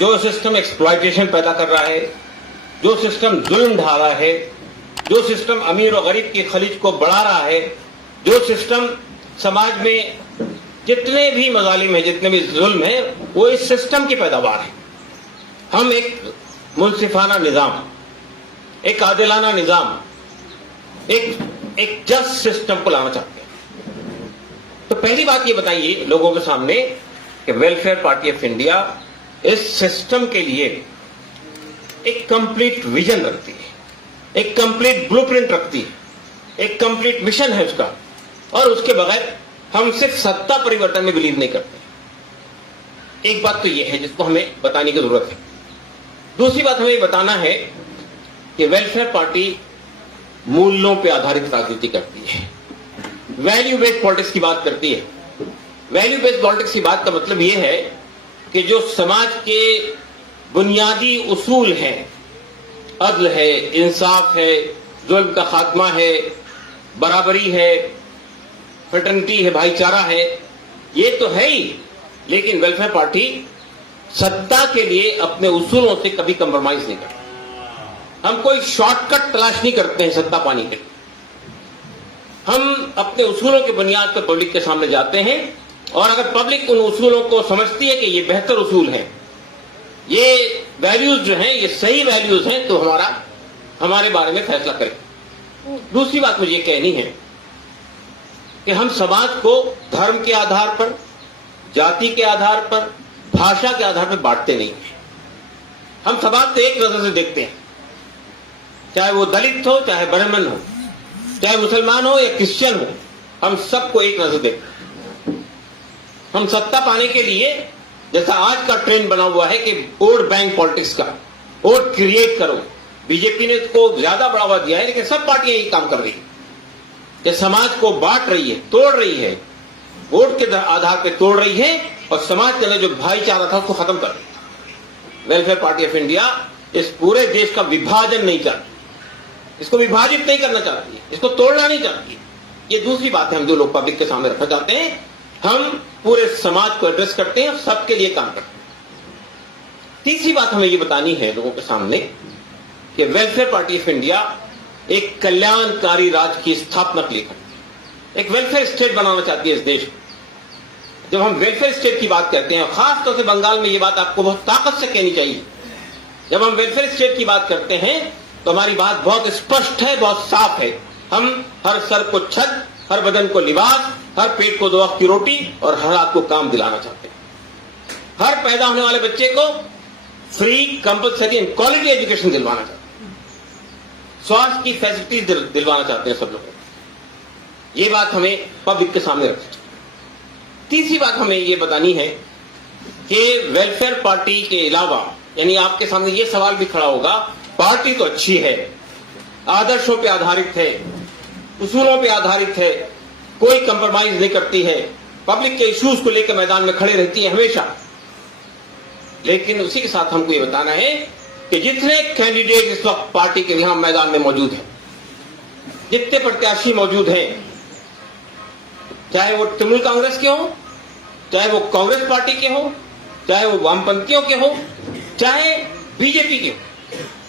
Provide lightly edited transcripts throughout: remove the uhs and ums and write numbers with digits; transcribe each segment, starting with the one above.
जो system exploitation पैदा कर रहा है, जो सिस्टम जुल्म ढा रहा है, जो सिस्टम अमीर और गरीब की खलीज को बढ़ा रहा है, जो सिस्टम समाज में जितने भी मजालिम है, जितने भी जुल्म है, वो इस सिस्टम की पैदावार है। हम एक मुंसिफाना निजाम, एक आदिलाना निजाम, एक जस्ट सिस्टम को लाना चाहते हैं। तो पहली बात ये बताइए लोगों के सामने कि वेलफेयर पार्टी ऑफ इंडिया इस सिस्टम के लिए एक कंप्लीट विजन रखती है, एक कंप्लीट ब्लूप्रिंट रखती है, एक कंप्लीट मिशन है उसका, और उसके बगैर हम सिर्फ सत्ता परिवर्तन में बिलीव नहीं करते। एक बात तो यह है जिसको हमें बताने की जरूरत है। दूसरी बात हमें बताना है कि वेलफेयर पार्टी मूल्यों पर आधारित राजनीति करती है, वैल्यू बेस्ड पॉलिटिक्स की बात करती है। वैल्यू बेस्ड पॉलिटिक्स की बात का मतलब यह है कि जो समाज के बुनियादी उसूल हैं, अदल है, इंसाफ है, जुल्म का खात्मा है, बराबरी है, फ्रेटर्निटी है, भाईचारा है, ये तो है ही, लेकिन वेलफेयर पार्टी सत्ता के लिए अपने उसूलों से कभी कंप्रोमाइज नहीं करती। हम कोई शॉर्टकट तलाश नहीं करते हैं सत्ता पाने के लिए। हम अपने उसूलों की बुनियाद पर पब्लिक के सामने जाते हैं, और अगर पब्लिक उन उसूलों को समझती है कि ये बेहतर उसूल हैं, ये वैल्यूज जो हैं ये सही वैल्यूज हैं, तो हमारे बारे में फैसला करें। दूसरी बात मुझे कहनी है कि हम समाज को धर्म के आधार पर, जाति के आधार पर, भाषा के आधार पर बांटते नहीं हैं। हम समाज को एक नजर से देखते हैं, चाहे वो दलित हो, चाहे ब्राह्मण हो, चाहे मुसलमान हो या क्रिश्चियन हो, हम सबको एक नजर देखते हैं। हम सत्ता पाने के लिए, जैसा आज का ट्रेंड बना हुआ है कि वोट बैंक पॉलिटिक्स का, वोट क्रिएट करो, बीजेपी ने इसको ज्यादा बढ़ावा दिया है, लेकिन सब पार्टियां यही काम कर रही है कि समाज को बांट रही है, तोड़ रही है, वोट के आधार पर तोड़ रही है, और समाज के अंदर जो भाईचारा था उसको खत्म कर रही है। वेलफेयर पार्टी ऑफ इंडिया इस पूरे देश का विभाजन नहीं चाहती, इसको विभाजित नहीं करना चाहती है, इसको तोड़ना नहीं चाहती। ये दूसरी बात है हम जो लोग पब्लिक के सामने रखना चाहते हैं। हम पूरे समाज को एड्रेस करते हैं और सबके लिए काम करते हैं। तीसरी बात हमें ये बतानी है लोगों के सामने कि वेलफेयर पार्टी ऑफ इंडिया एक कल्याणकारी राज्य की स्थापना के लिए करती है, एक वेलफेयर स्टेट बनाना चाहती है इस देश को। जब हम वेलफेयर स्टेट की बात करते हैं, खास तौर से बंगाल में ये बात आपको बहुत ताकत से कहनी चाहिए, जब हम वेलफेयर स्टेट की बात करते हैं तो हमारी बात बहुत स्पष्ट है, बहुत साफ है। हम हर सर को छत, हर बदन को लिबास, हर पेट को 2 वक्त की रोटी और हर रात को काम दिलाना चाहते हैं। हर पैदा होने वाले बच्चे को free, compulsory and quality education दिलवाना चाहते हैं। स्वास्थ्य की फैसिलिटीज दिलवाना चाहते हैं सब लोग। ये बात हमें पब्लिक के सामने रखनी चाहिए। तीसरी बात हमें ये बतानी है कि वेलफेयर पार्टी के अलावा, यानी आपके सामने ये सवाल भी खड़ा होगा, पार्टी तो अच्छी है, आदर्शों पे आधारित है, उसूलों पे आधारित है, कोई कंप्रोमाइज नहीं करती है, पब्लिक के इश्यूज को लेकर मैदान में खड़े रहती है हमेशा, लेकिन उसी के साथ हमको ये बताना है कि जितने कैंडिडेट इस वक्त पार्टी के यहां मैदान में मौजूद हैं, जितने प्रत्याशी मौजूद हैं, चाहे वो तृणमूल कांग्रेस के हो, चाहे वो कांग्रेस पार्टी के हो, चाहे वो वामपंथियों के हो, चाहे बीजेपी के हो,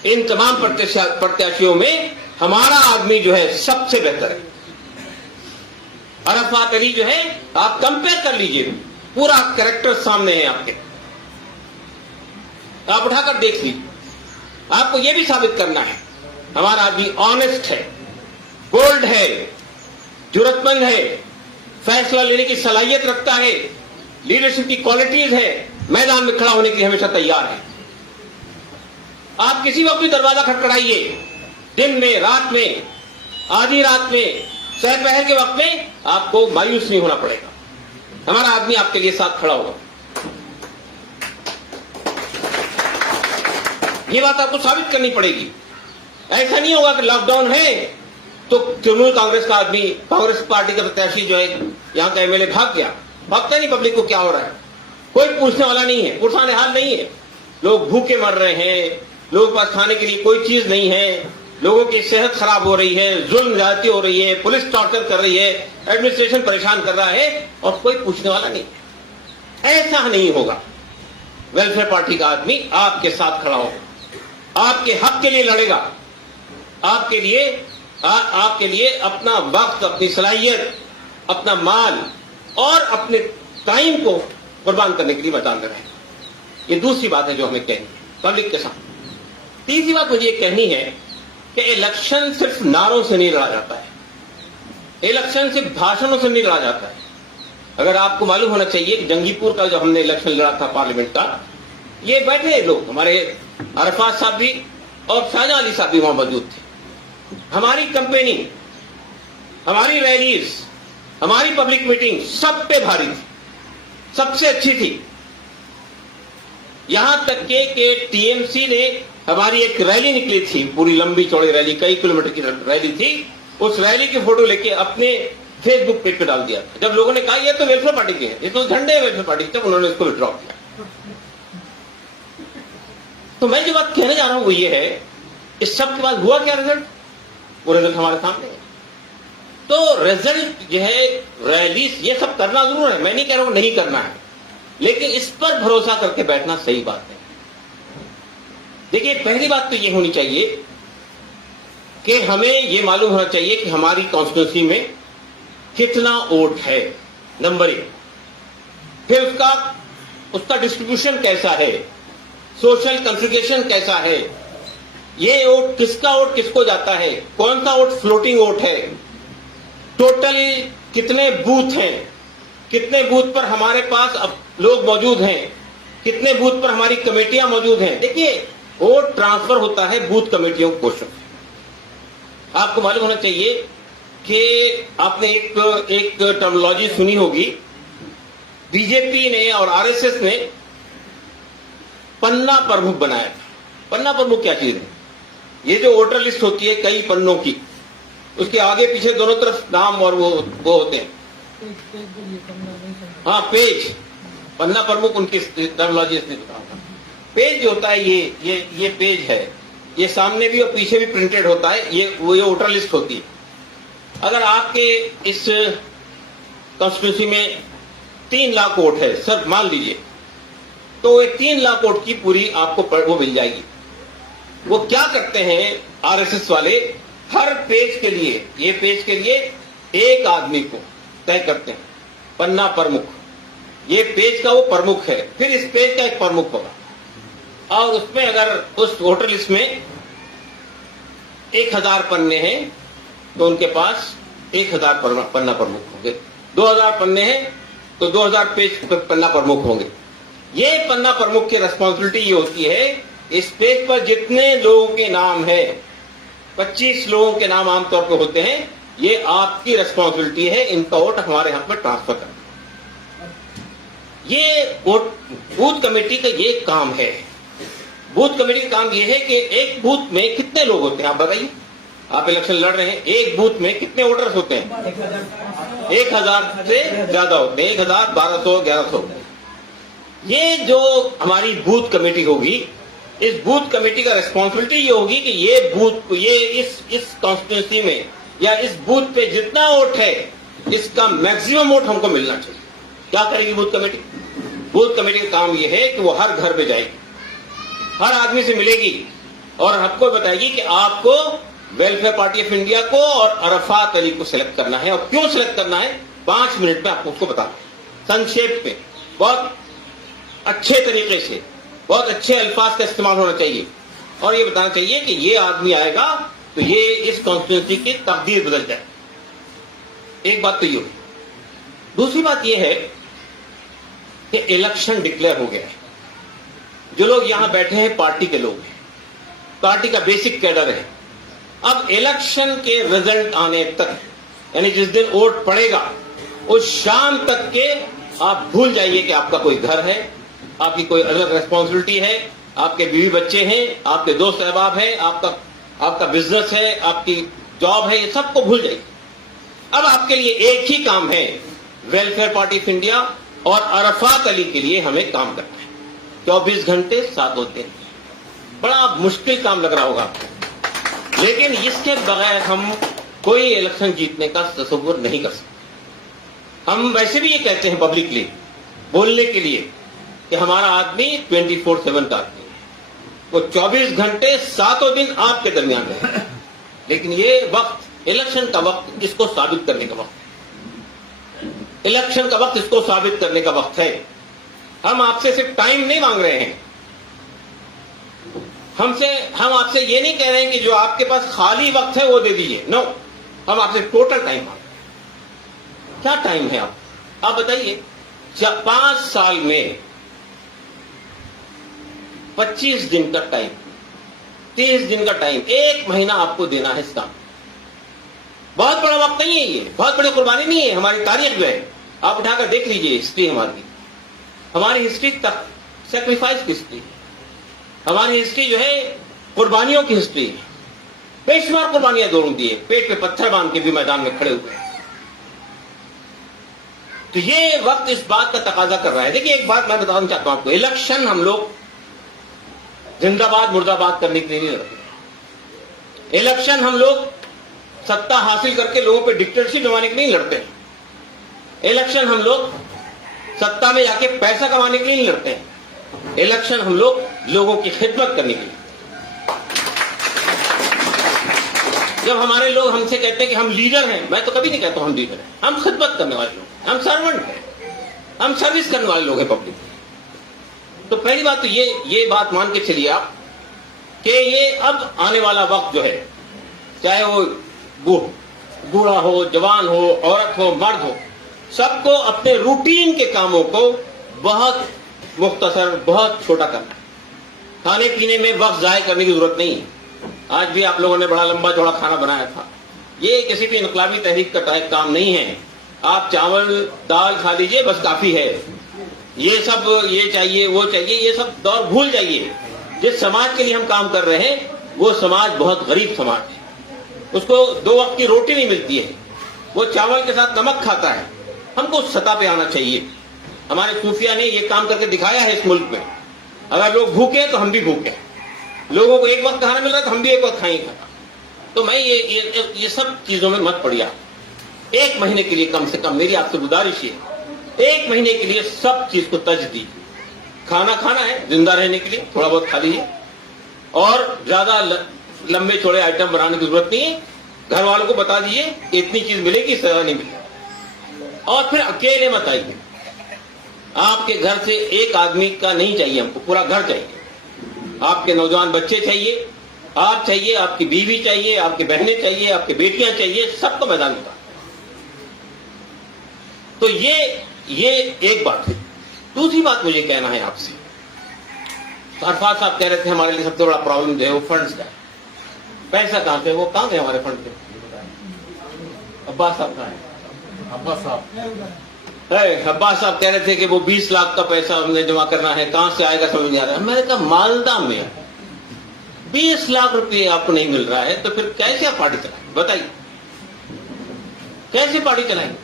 इन तमाम प्रत्याशियों में हमारा आदमी जो है सबसे बेहतर है। अरफात अली जो है, आप कंपेयर कर लीजिए, पूरा कैरेक्टर सामने है आपके, आप उठाकर देख लीजिए। आपको यह भी साबित करना है हमारा आदमी ऑनेस्ट है, बोल्ड है, जरूरतमंद है, फैसला लेने की सलाहियत रखता है, लीडरशिप की क्वालिटीज है, मैदान में खड़ा होने के लिए हमेशा तैयार है। आप किसी वक्त भी दरवाजा खटखटाइए, दिन में, रात में, आधी रात में, दोपहर के वक्त में, आपको मायूस नहीं होना पड़ेगा। हमारा आदमी आपके लिए साथ खड़ा होगा। ये बात आपको साबित करनी पड़ेगी। ऐसा नहीं होगा कि लॉकडाउन है तो तृणमूल कांग्रेस का आदमी, कांग्रेस पार्टी का प्रत्याशी जो है यहां का एमएलए भाग गया। भागता नहीं पब्लिक को क्या हो रहा है, कोई पूछने वाला नहीं है, पुरसाने हाल नहीं है। लोग भूखे मर रहे हैं, लोगों के पास खाने के लिए कोई चीज नहीं है, लोगों की सेहत खराब हो रही है, जुल्म ज्यादती हो रही है, पुलिस टॉर्चर कर रही है, एडमिनिस्ट्रेशन परेशान कर रहा है, और कोई पूछने वाला नहीं। ऐसा नहीं होगा। वेलफेयर पार्टी का आदमी आपके साथ खड़ा होगा, आपके हक के लिए लड़ेगा, आपके लिए अपना वक्त, अपनी सलाहियत, अपना माल और अपने टाइम को कुर्बान करने के लिए मैदान में रहेगा। ये दूसरी बात है जो हमें कहनी है पब्लिक के साथ। तीसरी बात मुझे ये कहनी है कि इलेक्शन सिर्फ नारों से नहीं लड़ा जाता है, इलेक्शन सिर्फ भाषणों से नहीं लड़ा जाता है। अगर आपको मालूम होना चाहिए कि जंगीपुर का जो हमने इलेक्शन लड़ा था पार्लियामेंट का, ये बैठे लोग, हमारे अरफात साहब भी और शाहजहां अली साहब भी वहां मौजूद थे। हमारी कंपेनिंग, हमारी रैलीज, हमारी पब्लिक मीटिंग सब पे भारी थी, सबसे अच्छी थी। यहां तक के टीएमसी ने हमारी एक रैली निकली थी, पूरी लंबी चौड़ी रैली, कई किलोमीटर की रैली थी, उस रैली की फोटो लेके अपने फेसबुक पेज पे डाल दिया। जब लोगों ने कहा ये तो वेलफेयर पार्टी के हैं, ये तो झंडे है वेलफेयर पार्टी, तब उन्होंने इसको विड्रॉ किया। तो मैं जो बात कहने जा रहा हूं वो ये है, इस सब के बाद हुआ क्या रिजल्ट? वो रिजल्ट हमारे सामने है। तो रिजल्ट जो है, रैलीज, ये सब करना जरूर है, मैं नहीं कह रहा हूं नहीं करना है, लेकिन इस पर भरोसा करके बैठना सही बात है। देखिए, पहली बात तो ये होनी चाहिए कि हमें ये मालूम होना चाहिए कि हमारी कॉन्स्टिट्यूंसी में कितना वोट है, नंबर 1। फिर उसका डिस्ट्रीब्यूशन कैसा है, सोशल कॉन्फ़िगरेशन कैसा है, ये वोट किसको जाता है, कौन सा वोट फ्लोटिंग वोट है, टोटल कितने बूथ हैं, कितने बूथ पर हमारे पास अब लोग मौजूद हैं, कितने बूथ पर हमारी कमेटियां मौजूद हैं। देखिए, वोट ट्रांसफर होता है बूथ कमेटियों को क्वेश्चन। आपको मालूम होना चाहिए कि आपने एक टर्मिनोलॉजी सुनी होगी, बीजेपी ने और आरएसएस ने पन्ना प्रमुख बनाया था। पन्ना प्रमुख क्या चीज है? ये जो वोटर लिस्ट होती है कई पन्नों की, उसके आगे पीछे दोनों तरफ नाम और वो होते हैं, हाँ पेज। पन्ना प्रमुख उनकी टर्मिनोलॉजी इसने बताया। पेज जो होता है ये पेज है, ये सामने भी और पीछे भी प्रिंटेड होता है, ये वोटर लिस्ट होती है। अगर आपके इस कॉन्स्टिट्यूंसी में 3 लाख वोट है सर, मान लीजिए, तो ये 3 लाख वोट की पूरी आपको वो मिल जाएगी। वो क्या करते हैं आरएसएस वाले, हर पेज के लिए, ये पेज के लिए एक आदमी को तय करते हैं, पन्ना प्रमुख। ये पेज का वो प्रमुख है, फिर इस पेज का एक प्रमुख होगा, और उसमें अगर उस वोटर लिस्ट में 1000 पन्ने हैं तो उनके पास 1000 पन्ना प्रमुख होंगे। 2000 पन्ने हैं तो 2000 पेज पन्ना प्रमुख होंगे। ये पन्ना प्रमुख की रिस्पॉन्सिबिलिटी ये होती है, इस पेज पर जितने लोगों के नाम है, 25 लोगों के नाम आमतौर पर होते हैं, ये आपकी रिस्पॉन्सिबिलिटी है इनका वोट हमारे हाथ में ट्रांसफर करना। ये बूथ कमेटी का ये काम है। बूथ कमेटी का काम ये है कि एक बूथ में कितने लोग होते हैं, आप बताइए। आप इलेक्शन लड़ रहे हैं, एक बूथ में कितने वोटर्स होते हैं? 1000 से ज्यादा होते हैं, 1000, 1200, 1100। ये जो हमारी बूथ कमेटी होगी, इस बूथ कमेटी का रिस्पॉन्सिबिलिटी ये होगी कि ये बूथ, ये इस कॉन्स्टिट्यूंसी में या इस बूथ पे जितना वोट है, इसका मैक्सिमम वोट हमको मिलना चाहिए। क्या करेगी बूथ कमेटी? बूथ कमेटी का काम यह है कि वो हर घर पे जाएगी, हर आदमी से मिलेगी और आपको बताएगी कि आपको वेलफेयर पार्टी ऑफ इंडिया को और अरफात अली को सिलेक्ट करना है, और क्यों सिलेक्ट करना है 5 मिनट में आपको उसको बता, संक्षेप में, बहुत अच्छे तरीके से, बहुत अच्छे अल्फाज का इस्तेमाल होना चाहिए, और ये बताना चाहिए कि ये आदमी आएगा तो ये इस कॉन्स्टिट्यूंसी की तकदीर बदल जाए। एक बात तो ये हुई। दूसरी बात ये है कि इलेक्शन डिक्लेयर हो गया है। जो लोग यहां बैठे हैं पार्टी के लोग हैं, पार्टी का बेसिक कैडर है। अब इलेक्शन के रिजल्ट आने तक, यानी जिस दिन वोट पड़ेगा उस शाम तक के आप भूल जाइए कि आपका कोई घर है, आपकी कोई अलग रिस्पॉन्सिबिलिटी है, आपके बीवी बच्चे हैं, आपके दोस्त अहबाब हैं, आपका बिजनेस है, आपकी जॉब है, ये सबको भूल जाइए। अब आपके लिए एक ही काम है, वेलफेयर पार्टी ऑफ इंडिया और अरफात अली के लिए हमें काम करना है। 24 घंटे 7 दिन। बड़ा मुश्किल काम लग रहा होगा आपको, लेकिन इसके बगैर हम कोई इलेक्शन जीतने का तसव्वुर नहीं कर सकते। हम वैसे भी ये कहते हैं पब्लिकली, बोलने के लिए कि हमारा आदमी 24/7 का आदमी है, वो 24 घंटे 7 दिन आपके दरमियान है। लेकिन ये वक्त, इलेक्शन का वक्त, इसको साबित करने का वक्त, इलेक्शन का वक्त इसको साबित करने का वक्त है। हम आपसे सिर्फ टाइम नहीं मांग रहे हैं, हम आपसे ये नहीं कह रहे हैं कि जो आपके पास खाली वक्त है वो दे दीजिए। नो, हम आपसे टोटल टाइम मांग रहे हैं। क्या टाइम है आप बताइए। 5 साल में 25 दिन का टाइम, 30 दिन का टाइम, 1 महीना आपको देना है इस काम। बहुत बड़ा वक्त नहीं है ये, बहुत बड़ी कुर्बानी नहीं है। हमारी तारीख जो है आप उठाकर देख लीजिए, हिस्ट्री हमारी हिस्ट्री तक सेक्रीफाइस की हिस्ट्री, हमारी हिस्ट्री जो है कुर्बानियों की हिस्ट्री है। बेशुमार कुर्बानियां दोनों दी है, पेट पे पत्थर बांध के भी मैदान में खड़े हुए हैं। तो ये वक्त इस बात का तकाजा कर रहा है। देखिए, एक बात मैं बताना चाहता हूं आपको, इलेक्शन हम लोग जिंदाबाद मुर्दाबाद करने के लिए नहीं लड़ते। इलेक्शन हम लोग सत्ता हासिल करके लोगों पे डिक्टेटरशिप जमाने के लिए नहीं लड़ते हैं। इलेक्शन हम लोग सत्ता में जाके पैसा कमाने के लिए नहीं लड़ते हैं। इलेक्शन हम लोग लोगों की खिदमत करने के लिए। जब हमारे लोग हमसे कहते हैं कि हम लीडर हैं, मैं तो कभी नहीं कहता हम लीडर हैं, हम खिदमत करने वाले लोग, हम सर्वेंट हैं, हम सर्विस करने वाले लोग हैं पब्लिक। तो पहली बात तो ये बात मान के चलिए आप कि ये अब आने वाला वक्त जो है, चाहे वो बूढ़ा हो, जवान हो, औरत हो, मर्द हो, सबको अपने रूटीन के कामों को बहुत मुख्तसर, बहुत छोटा करना है। खाने पीने में वक्त जाय करने की जरूरत नहीं है। आज भी आप लोगों ने बड़ा लंबा चौड़ा खाना बनाया था। ये किसी भी इनकलाबी तहरीक का काम नहीं है। आप चावल दाल खा लीजिए, बस काफी है। ये सब ये चाहिए वो चाहिए, ये सब दौर भूल जाइए। जिस समाज के लिए हम काम कर रहे हैं वो समाज बहुत गरीब समाज है। उसको 2 वक्त की रोटी नहीं मिलती है, वो चावल के साथ नमक खाता है। हमको उस सतह पे आना चाहिए। हमारे सूफिया ने ये काम करके दिखाया है इस मुल्क में। अगर लोग भूखे हैं तो हम भी भूखे हैं। लोगों को 1 वक्त खाना मिल रहा है तो हम भी 1 वक्त खाएंगे। तो मैं ये सब चीजों में मत पड़िए। 1 महीने के लिए कम से कम मेरी आपसे गुजारिश है, 1 महीने के लिए सब चीज को तज दी। खाना खाना है जिंदा रहने के लिए, थोड़ा बहुत खा लीजिए, और ज्यादा लंबे चौड़े आइटम बनाने की जरूरत नहीं है। घर वालों को बता दीजिए कि इतनी चीज मिलेगी, सजा नहीं मिलेगी। और फिर अकेले मत आइए। आपके घर से एक आदमी का नहीं चाहिए, हमको पूरा घर चाहिए। आपके नौजवान बच्चे चाहिए, आप चाहिए, आपकी बीवी चाहिए, आपकी बहनें चाहिए, आपकी बेटियां चाहिए, सबको मैदान में। तो ये एक बात है। दूसरी बात मुझे कहना है आपसे, अरफात साहब कह रहे थे हमारे लिए सबसे बड़ा प्रॉब्लम जो है वो फंड्स का। पैसा कहां से, वो कहां गए हमारे फंड से? अब्बास साहब कहां है? अब्बास साहब कह रहे थे कि वो 20 लाख का पैसा हमने जमा करना है, कहां से आएगा समझ नहीं आ रहा है। मैंने कहा मालदा में 20 लाख रुपए आपको नहीं मिल रहा है तो फिर कैसे आप पार्टी चलाएंगे? बताइए, कैसे पार्टी चलाएंगे?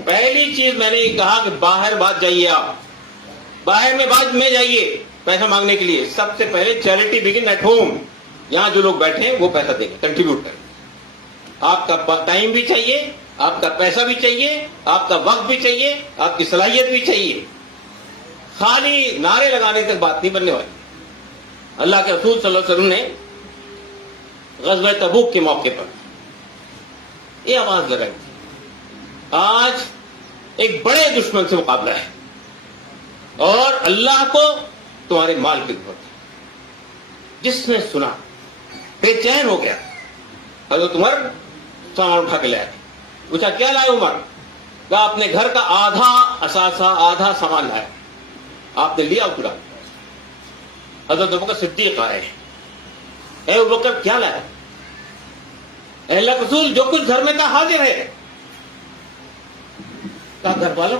पहली चीज मैंने कहा कि बाहर बात जाइए, आप बाहर में जाइए पैसा मांगने के लिए। सबसे पहले चैरिटी बिगिन एट होम। यहां जो लोग बैठे हैं वो पैसा देंगे, कंट्रीब्यूट करें। आपका टाइम भी चाहिए, आपका पैसा भी चाहिए, आपका वक्त भी चाहिए, आपकी सलाहियत भी चाहिए। खाली नारे लगाने तक बात नहीं बनने वाली। अल्लाह के रसूल सल्लल्लाहु अलैहि वसल्लम ने ग़ज़वा तबूक के मौके पर ये आवाज लगाई थी, आज एक बड़े दुश्मन से मुकाबला है और अल्लाह को तुम्हारे माल की जरूरत है। जिसने सुना बेचैन हो गया। हज़रत उमर सामान उठा के लाया, पूछा क्या लाए उमर? कहा अपने घर का आधा असासा, आधा सामान लाया। आपने लिया पूरा? हज़रत अबू बकर सिद्दीक़ आए, ए अबू बकर क्या लाया? अल्लाह के रसूल जो कुछ घर में का हाजिर है। कहा घर वालों